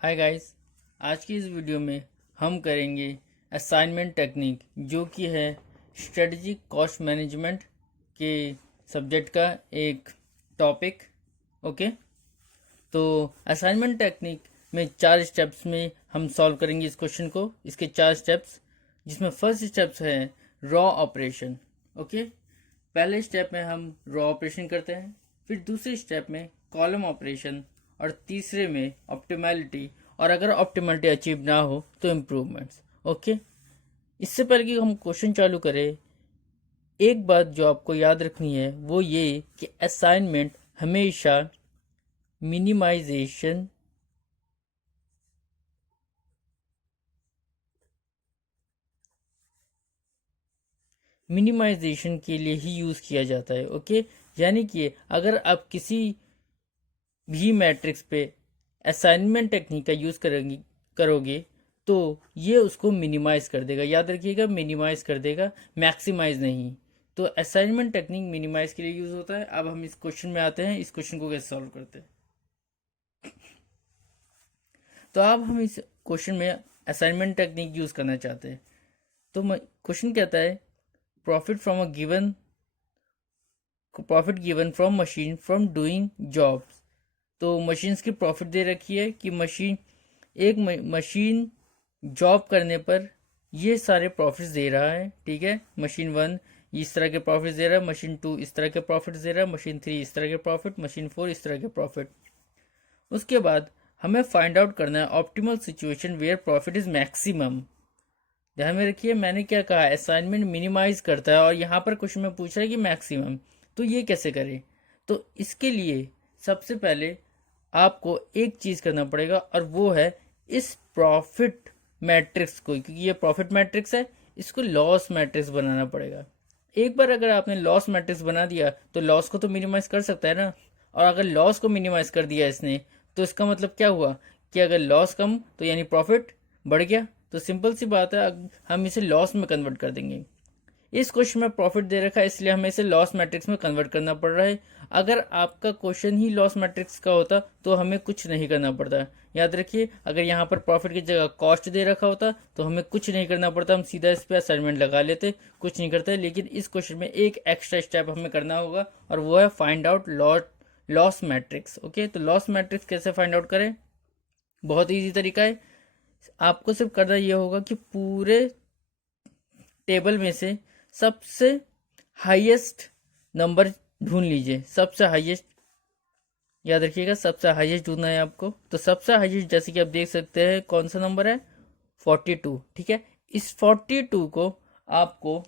Hi guys. आज की इस वीडियो में हम करेंगे असाइनमेंट टेक्निक जो कि है स्ट्रेटजिक कॉस्ट मैनेजमेंट के सब्जेक्ट का एक टॉपिक। ओके, तो असाइनमेंट टेक्निक में 4 स्टेप्स में हम सॉल्व करेंगे इस क्वेश्चन को। इसके 4 स्टेप्स, जिसमें फर्स्ट स्टेप्स है रॉ ऑपरेशन। ओके, पहले स्टेप में हम रॉ ऑपरेशन करते हैं, फिर दूसरे स्टेप में कॉलम ऑपरेशन, और तीसरे में ऑप्टिमैलिटी, और अगर ऑप्टिमैलिटी अचीव ना हो तो इम्प्रूवमेंट्स। ओके, इससे पहले कि हम क्वेश्चन चालू करें, एक बात जो आपको याद रखनी है वो ये कि असाइनमेंट हमेशा मिनिमाइजेशन मिनिमाइजेशन के लिए ही यूज़ किया जाता है। ओके, यानी कि अगर आप किसी भी मैट्रिक्स पे असाइनमेंट टेक्निक का यूज़ करोगे तो ये उसको मिनिमाइज कर देगा। याद रखिएगा, मिनिमाइज कर देगा, मैक्सिमाइज नहीं। तो असाइनमेंट टेक्निक मिनिमाइज के लिए यूज़ होता है। अब हम इस क्वेश्चन में आते हैं, इस क्वेश्चन को कैसे सॉल्व करते हैं। तो अब हम इस क्वेश्चन में असाइनमेंट टेक्निक यूज़ करना चाहते हैं। तो क्वेश्चन कहता है profit given from machine from doing jobs. तो मशीन्स की प्रॉफिट दे रखी है कि मशीन जॉब करने पर ये सारे प्रॉफिट्स दे रहा है। ठीक है, मशीन 1 इस तरह के प्रॉफिट्स दे रहा है, मशीन 2 इस तरह के प्रॉफिट्स दे रहा है, मशीन 3 इस तरह के प्रॉफिट, मशीन 4 इस तरह के प्रॉफिट। उसके बाद हमें फाइंड आउट करना है optimal situation where profit is maximum. ध्यान में रखिए, मैंने क्या कहा, असाइनमेंट मिनिमाइज करता है और यहाँ पर क्वेश्चन में पूछ रहा है कि मैक्सिमम। तो ये कैसे करें? तो इसके लिए सबसे पहले आपको एक चीज करना पड़ेगा, और वो है इस प्रॉफिट मैट्रिक्स को, क्योंकि ये प्रॉफिट मैट्रिक्स है, इसको लॉस मैट्रिक्स बनाना पड़ेगा। एक बार अगर आपने लॉस मैट्रिक्स बना दिया तो लॉस को तो मिनिमाइज कर सकता है ना। और अगर लॉस को मिनिमाइज कर दिया इसने, तो इसका मतलब क्या हुआ कि अगर लॉस कम तो यानी प्रॉफिट बढ़ गया। तो सिंपल सी बात है, हम इसे लॉस में कन्वर्ट कर देंगे। इस क्वेश्चन में प्रॉफिट दे रखा है, इसलिए हमें इसे लॉस मैट्रिक्स में कन्वर्ट करना पड़ रहा है। अगर आपका क्वेश्चन ही लॉस मैट्रिक्स का होता तो हमें कुछ नहीं करना पड़ता। याद रखिए, अगर यहाँ पर प्रॉफिट की जगह कॉस्ट दे रखा होता तो हमें कुछ नहीं करना पड़ता, हम सीधा इस पर असाइनमेंट लगा लेते, कुछ नहीं करते। लेकिन इस क्वेश्चन में एक एक्स्ट्रा स्टेप हमें करना होगा, और वो है find out loss matrix. Okay, तो लॉस मैट्रिक्स कैसे फाइंड आउट करें? बहुत ईजी तरीका है। आपको सिर्फ करना ये होगा कि पूरे टेबल में से सबसे हाईएस्ट नंबर ढूंढ लीजिए। सबसे हाईएस्ट, याद रखिएगा, सबसे हाईएस्ट ढूंढना है आपको। तो सबसे हाईएस्ट जैसे कि आप देख सकते हैं कौन सा नंबर है, 42। ठीक है, इस 42 को आपको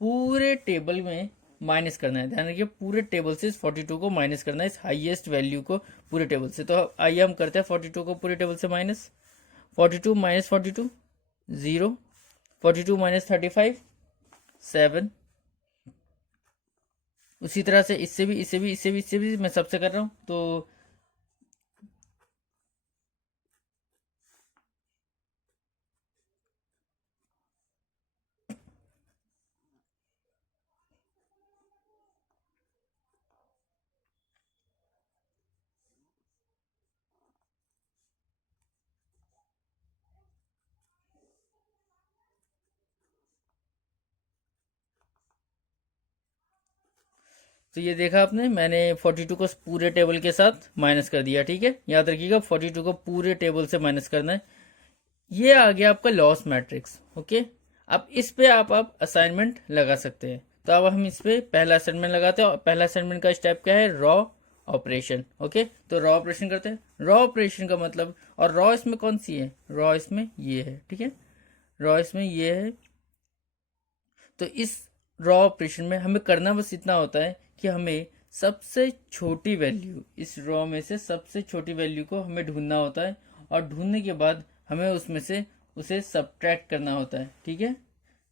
पूरे टेबल में माइनस करना है। ध्यान रखिए, पूरे टेबल से इस 42 को माइनस करना है, इस हाईएस्ट वैल्यू को पूरे टेबल से। तो आइए हम करते हैं 42 को पूरे टेबल से माइनस। 42 minus 42 0, 42 minus 35 7। उसी तरह से इससे भी मैं सबसे कर रहा हूँ। तो ये देखा आपने, मैंने 42 को पूरे टेबल के साथ माइनस कर दिया। ठीक है, याद रखिएगा 42 को पूरे टेबल से माइनस करना है। ये आ गया आपका लॉस मैट्रिक्स। ओके, अब इस पे आप असाइनमेंट लगा सकते हैं। तो अब हम इस पे पहला असाइनमेंट लगाते हैं, और पहला असाइनमेंट का स्टेप क्या है, रॉ ऑपरेशन। ओके, तो रॉ ऑपरेशन करते हैं। रॉ ऑपरेशन का मतलब, और रॉ इसमें कौन सी है, रॉ इसमें ये है। ठीक है, रॉ इसमें ये है। तो इस रॉ ऑपरेशन में हमें करना बस इतना होता है कि हमें सबसे छोटी वैल्यू, इस रॉ में से सबसे छोटी वैल्यू को हमें ढूंढना होता है, और ढूंढने के बाद हमें उसमें से उसे सब्ट्रैक्ट करना होता है। ठीक है,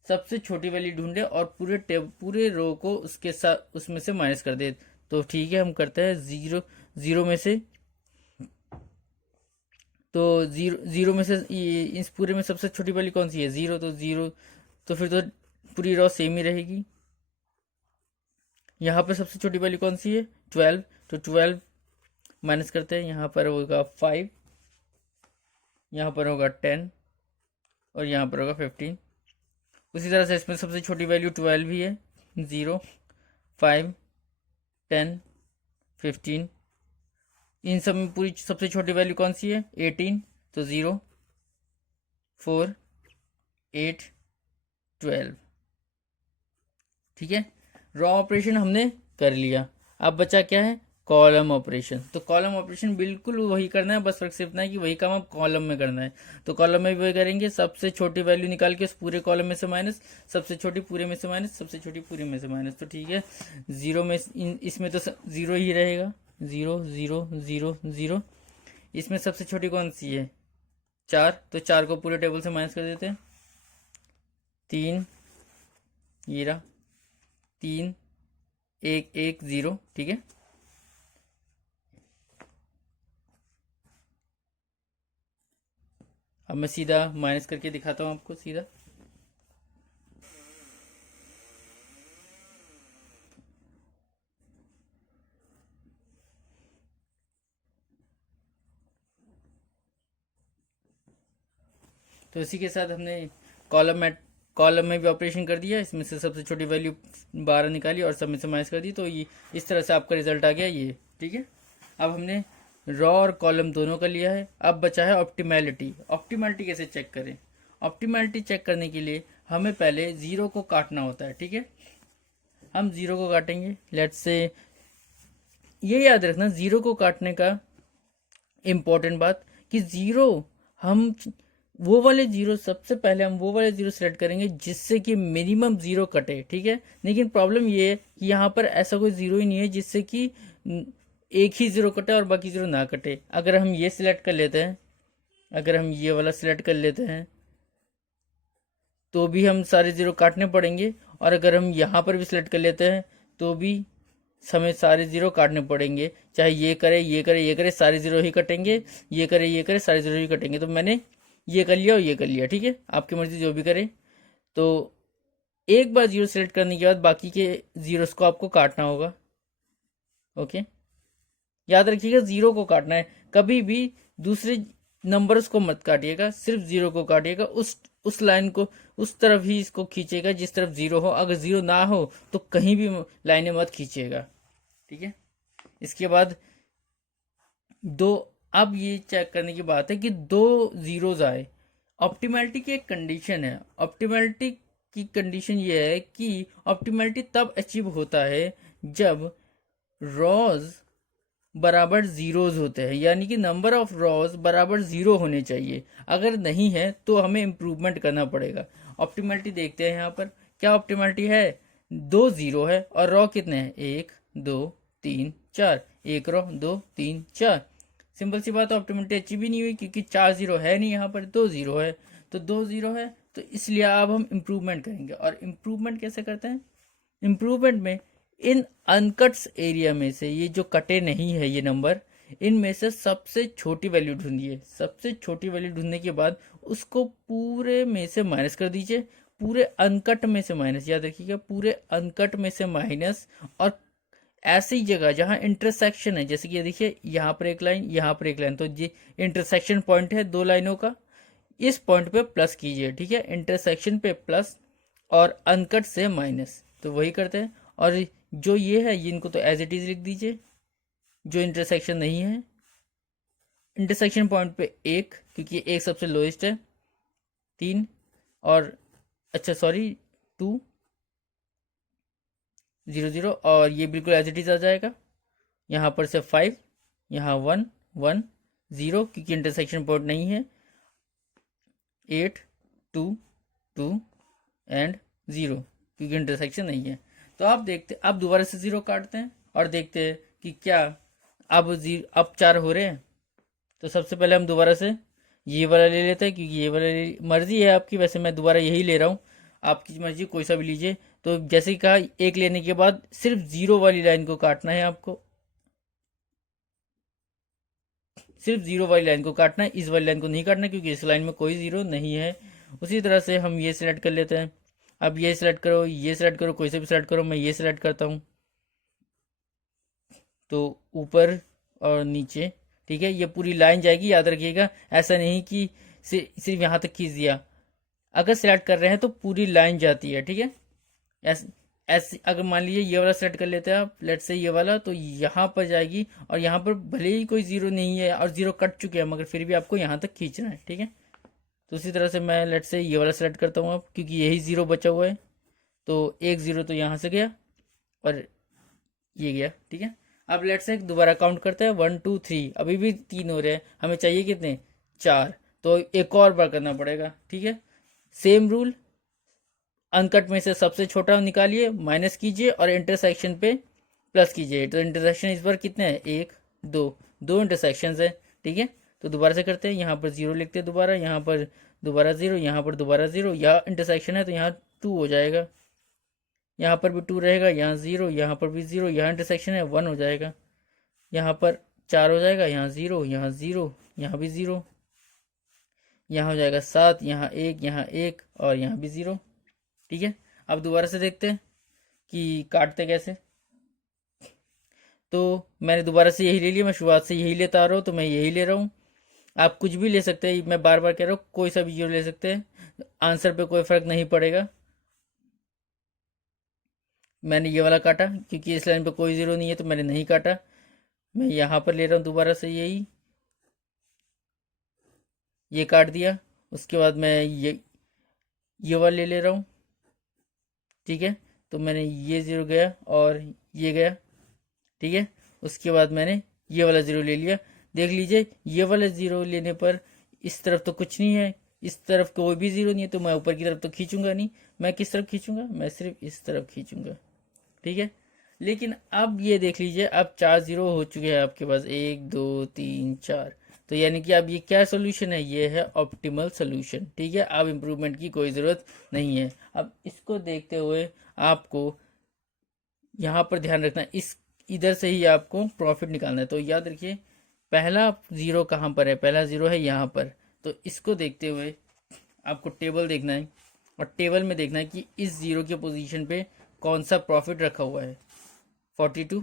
सबसे छोटी वैल्यू ढूंढे और पूरे रो को उसके साथ उसमें से माइनस कर दे। तो ठीक है, हम करते हैं जीरो। जीरो में से, तो जीरो में से इस पूरे में सबसे छोटी वैल्यू कौन सी है, जीरो। तो जीरो, तो फिर तो पूरी रॉ सेम ही रहेगी। यहाँ पर सबसे छोटी वैल्यू कौन सी है, 12। तो 12 माइनस करते हैं, यहाँ पर होगा 5। यहाँ पर होगा 10 और यहाँ पर होगा 15। उसी तरह से इसमें सबसे छोटी वैल्यू 12 ही है, 0, 5, 10, 15। इन सब में पूरी सबसे छोटी वैल्यू कौन सी है, 18, तो 0, 4, 8, 12। ठीक है, रॉ ऑपरेशन हमने कर लिया। अब बचा क्या है, कॉलम ऑपरेशन। तो कॉलम ऑपरेशन बिल्कुल वही करना है, बस फर्क सिर्फ इतना है कि वही काम आप कॉलम में करना है। तो कॉलम में भी वही करेंगे, सबसे छोटी वैल्यू निकाल के उस पूरे कॉलम में से माइनस, सबसे छोटी पूरे में से माइनस, सबसे छोटी पूरे में से माइनस। तो ठीक है, जीरो में इसमें तो जीरो ही रहेगा, 0, 0, 0, 0। इसमें सबसे छोटी कौन सी है, 4, तो 4 को पूरे टेबल से माइनस कर देते हैं। 3, ये रहा 3, 1, 1, 0। ठीक है, अब मैं सीधा माइनस करके दिखाता हूँ आपको सीधा। तो इसी के साथ हमने कॉलम में भी ऑपरेशन कर दिया। इसमें से सबसे छोटी वैल्यू 12 निकाली और सब में से माइनस कर दी। तो ये इस तरह से आपका रिजल्ट आ गया ये। ठीक है, अब हमने रॉ और कॉलम दोनों का लिया है। अब बचा है ऑप्टिमैलिटी। ऑप्टिमैलिटी कैसे चेक करें, ऑप्टिमैलिटी चेक करने के लिए हमें पहले जीरो को काटना होता है। ठीक है, हम जीरो को काटेंगे। लेट्स से ये याद रखना जीरो को काटने का इम्पोर्टेंट बात कि जीरो हम वो वाले जीरो, सबसे पहले हम वो वाले जीरो सेलेक्ट करेंगे जिससे कि मिनिमम जीरो कटे। ठीक है, लेकिन प्रॉब्लम ये है कि यहाँ पर ऐसा कोई जीरो ही नहीं है जिससे कि एक ही जीरो कटे और बाकी जीरो ना कटे। अगर हम ये सिलेक्ट कर लेते हैं, अगर हम ये वाला सिलेक्ट कर लेते हैं तो भी हम सारे जीरो काटने पड़ेंगे, और अगर हम यहाँ पर भी सिलेक्ट कर लेते हैं तो भी हमें सारे जीरो काटने पड़ेंगे। चाहे ये करे ये करे ये करे, सारे जीरो ही कटेंगे, ये करे ये करे, सारे जीरो ही कटेंगे। तो मैंने ये कर लिया और ये कर लिया। ठीक है, आपकी मर्जी जो भी करे। तो एक बार जीरो सेलेक्ट करने के बाद बाकी के जीरोस को आपको काटना होगा। ओके, याद रखिएगा जीरो को काटना है, कभी भी दूसरे नंबर्स को मत काटिएगा, सिर्फ जीरो को काटिएगा। उस लाइन को उस तरफ ही इसको खींचेगा जिस तरफ जीरो हो। अगर जीरो ना हो तो कहीं भी लाइनें मत खींचिएगा। ठीक है, इसके बाद दो, अब ये चेक करने की बात है कि दो जीरोज आए। ऑप्टिमैलिटी की एक कंडीशन है। ऑप्टिमैलिटी की कंडीशन ये है कि ऑप्टिमैलिटी तब अचीव होता है जब रॉज बराबर जीरोज होते हैं, यानी कि नंबर ऑफ रॉज बराबर जीरो होने चाहिए। अगर नहीं है तो हमें इम्प्रूवमेंट करना पड़ेगा। ऑप्टिमैलिटी देखते हैं यहाँ पर क्या ऑप्टिमैलिटी है, दो जीरो है और रॉ कितने हैं, 1, 2, 3, 4। एक रॉ, 2, 3, 4। सिंपल सी बात, ऑप्टिमैलिटी अचीव ही नहीं हुई क्योंकि 4 जीरो है नहीं, यहाँ पर 2 जीरो है। तो 2 जीरो है, तो इसलिए अब हम इम्प्रूवमेंट करेंगे। और इम्प्रूवमेंट कैसे करते हैं, इम्प्रूवमेंट में इन अनकट्स एरिया में से, ये जो कटे नहीं है ये नंबर, इनमें से सबसे छोटी वैल्यू ढूंढिए। सबसे छोटी वैल्यू ढूंढने के बाद उसको पूरे में से माइनस कर दीजिए। पूरे अनकट में से माइनस, याद रखिएगा पूरे अनकट में से माइनस। और ऐसी जगह जहां इंटरसेक्शन है, जैसे कि देखिए यहाँ पर एक लाइन, यहाँ पर एक लाइन, तो ये इंटरसेक्शन पॉइंट है दो लाइनों का, इस पॉइंट पे प्लस कीजिए। ठीक है, इंटरसेक्शन पे प्लस और अनकट से माइनस, तो वही करते हैं। और जो ये है इनको तो एज इट इज लिख दीजिए। जो इंटरसेक्शन नहीं है, इंटरसेक्शन पॉइंट पे एक, क्योंकि एक सबसे लोएस्ट है, 3, और अच्छा सॉरी 2, 0, 0, और ये बिल्कुल एज इट इज आ जाएगा। यहाँ पर से 5, यहाँ 1, 1, 0, क्योंकि इंटरसेक्शन पॉइंट नहीं है, 8, 2, 2 एंड 0, क्योंकि इंटरसेक्शन नहीं है। तो आप देखते, अब दोबारा से 0 काटते हैं और देखते हैं कि क्या अब 4 हो रहे हैं। तो सबसे पहले हम दोबारा से ये वाला ले लेते हैं, क्योंकि ये वाला मर्जी है आपकी, वैसे मैं दोबारा यही ले रहा हूँ, आपकी मर्जी कोई सा भी लीजिए। तो जैसे कि कहा, एक लेने के बाद सिर्फ जीरो वाली लाइन को काटना है आपको, सिर्फ जीरो वाली लाइन को काटना है, इस वाली लाइन को नहीं काटना क्योंकि इस लाइन में कोई जीरो नहीं है। उसी तरह से हम ये सिलेक्ट कर लेते हैं। अब ये सिलेक्ट करो, ये सिलेक्ट करो, कोई से भी सिलेक्ट करो, मैं ये सिलेक्ट करता हूँ। तो ऊपर और नीचे, ठीक है, ये पूरी लाइन जाएगी, याद रखिएगा। ऐसा नहीं कि सिर्फ यहाँ तक खींच दिया। अगर सिलेक्ट कर रहे हैं तो पूरी लाइन जाती है, ठीक है। ऐसे ऐसे अगर मान लीजिए ये वाला सेलेक्ट कर लेते हैं आप, लेट से ये वाला, तो यहाँ पर जाएगी और यहाँ पर भले ही कोई जीरो नहीं है और जीरो कट चुके हैं, मगर फिर भी आपको यहाँ तक खींचना है, ठीक है। तो उसी तरह से मैं लेट से ये वाला सेलेक्ट करता हूँ अब, क्योंकि यही जीरो बचा हुआ है। तो एक जीरो तो यहाँ से गया और ये गया, ठीक है। अब लेट से दोबारा काउंट करते हैं, 1 2 3, अभी भी 3 हो रहे हैं, हमें चाहिए कितने, 4। तो एक और बार करना पड़ेगा, ठीक है। सेम रूल, अनकट में से सबसे छोटा निकालिए, माइनस कीजिए और इंटरसेक्शन पे प्लस कीजिए। तो इंटरसेक्शन इस बार कितने हैं, 1 2, दो इंटरसेक्शन है, ठीक है। तो दोबारा से करते हैं, यहाँ पर जीरो लिखते हैं दोबारा, यहाँ पर दोबारा जीरो, यहाँ पर दोबारा जीरो, यहाँ इंटरसेक्शन है तो यहाँ 2 हो जाएगा, यहाँ पर भी 2 रहेगा, यहाँ जीरो, यहाँ पर भी जीरो, यहाँ इंटरसेक्शन है 1 हो जाएगा, यहाँ पर 4 हो जाएगा, यहाँ जीरो, यहाँ जीरो, यहाँ भी जीरो, यहाँ हो जाएगा 7, यहाँ 1, यहाँ 1 और यहाँ भी जीरो, ठीक है। अब दोबारा से देखते हैं कि काटते कैसे। तो मैंने दोबारा से यही ले लिया, मैं शुरुआत से यही लेता आ रहा हूँ तो मैं यही ले रहा हूँ। आप कुछ भी ले सकते हैं, मैं बार बार कह रहा हूँ, कोई सा भी जीरो ले सकते हैं, आंसर पे कोई फर्क नहीं पड़ेगा। मैंने ये वाला काटा क्योंकि इस लाइन पे कोई जीरो नहीं है तो मैंने नहीं काटा। मैं यहाँ पर ले रहा हूँ दोबारा से यही, ये काट दिया। उसके बाद मैं ये वाला ले रहा हूँ, ठीक है। तो मैंने ये जीरो गया और ये गया, ठीक है। उसके बाद मैंने ये वाला ज़ीरो ले लिया। देख लीजिए, ये वाला ज़ीरो लेने पर इस तरफ तो कुछ नहीं है, इस तरफ कोई भी ज़ीरो नहीं है, तो मैं ऊपर की तरफ तो खींचूंगा नहीं। मैं किस तरफ खींचूंगा, मैं सिर्फ इस तरफ खींचूंगा, ठीक है। लेकिन अब ये देख लीजिए, अब 4 ज़ीरो हो चुके हैं आपके पास, 1 2 3 4। तो यानी कि अब ये क्या सोल्यूशन है, ये है ऑप्टिमल सोल्यूशन, ठीक है। अब इम्प्रूवमेंट की कोई ज़रूरत नहीं है। अब इसको देखते हुए आपको यहाँ पर ध्यान रखना, इस इधर से ही आपको प्रॉफिट निकालना है। तो याद रखिए, पहला जीरो कहाँ पर है, पहला जीरो है यहाँ पर। तो इसको देखते हुए आपको टेबल देखना है और टेबल में देखना है कि इस जीरो के पोजीशन पे कौन सा प्रॉफिट रखा हुआ है। 42,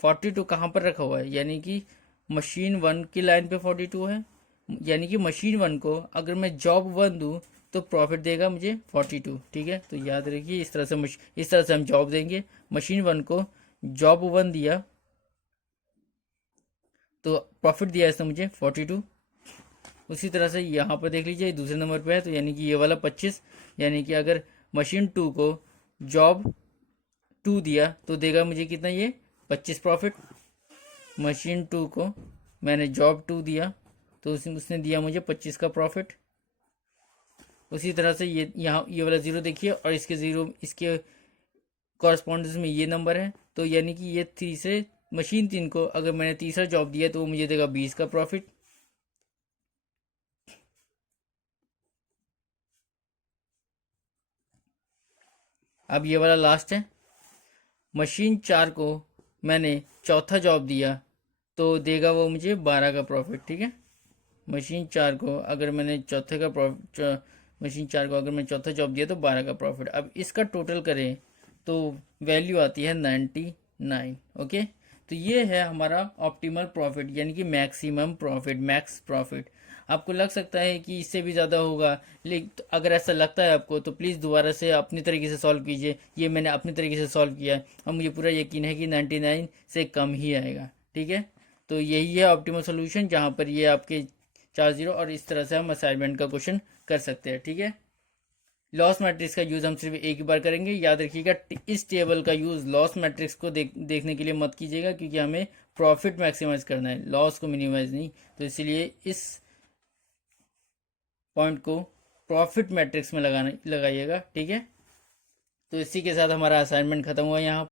42 कहाँ पर रखा हुआ है, यानी कि मशीन 1 की लाइन पे 42 है। यानी कि मशीन 1 को अगर मैं जॉब 1 दूँ तो प्रॉफिट देगा मुझे 42, ठीक है। तो याद रखिए, इस तरह से हम जॉब देंगे। मशीन 1 को जॉब 1 दिया तो प्रॉफिट दिया इसने मुझे 42। उसी तरह से यहाँ पर देख लीजिए, दूसरे नंबर पे है, तो यानी कि ये वाला 25। यानी कि अगर मशीन 2 को जॉब 2 दिया तो देगा मुझे कितना, ये 25 प्रॉफिट। मशीन 2 को मैंने जॉब 2 दिया तो उसने दिया मुझे 25 का प्रॉफिट। उसी तरह से ये वाला ज़ीरो देखिए, और इसके ज़ीरो, इसके कॉरस्पॉन्डेंस में ये नंबर है। तो यानी कि ये तीसरे मशीन 3 को अगर मैंने तीसरा जॉब दिया तो वो मुझे देगा 20 का प्रॉफिट। अब ये वाला लास्ट है, मशीन 4 को मैंने चौथा जॉब दिया तो देगा वो मुझे 12 का प्रॉफिट, ठीक है। मशीन 4 को अगर मैंने चौथे का प्रॉफिट, मशीन 4 को अगर मैं चौथा जॉब दिया तो 12 का प्रॉफिट। अब इसका टोटल करें तो वैल्यू आती है 99, ओके। तो ये है हमारा ऑप्टिमल प्रॉफिट, यानी कि मैक्सिमम प्रॉफिट, मैक्स प्रॉफिट। आपको लग सकता है कि इससे भी ज़्यादा होगा, लेकिन अगर ऐसा लगता है आपको तो प्लीज़ दोबारा से अपनी तरीके से सॉल्व कीजिए। ये मैंने अपनी तरीके से सॉल्व किया है और मुझे पूरा यकीन है कि 99 से कम ही आएगा, ठीक है। तो यही है ऑप्टिमल सोल्यूशन, जहाँ पर ये आपके 4 जीरो, और इस तरह से हम असाइनमेंट का क्वेश्चन कर सकते हैं, ठीक है। लॉस मैट्रिक्स का यूज़ हम सिर्फ एक ही बार करेंगे, याद रखिएगा। इस टेबल का यूज़ लॉस मैट्रिक्स को देखने के लिए मत कीजिएगा, क्योंकि हमें प्रॉफिट मैक्सिमाइज करना है, लॉस को मिनिमाइज नहीं। तो इसलिए इस पॉइंट को प्रॉफिट मैट्रिक्स में लगाइएगा, ठीक है। तो इसी के साथ हमारा असाइनमेंट खत्म हुआ यहाँ।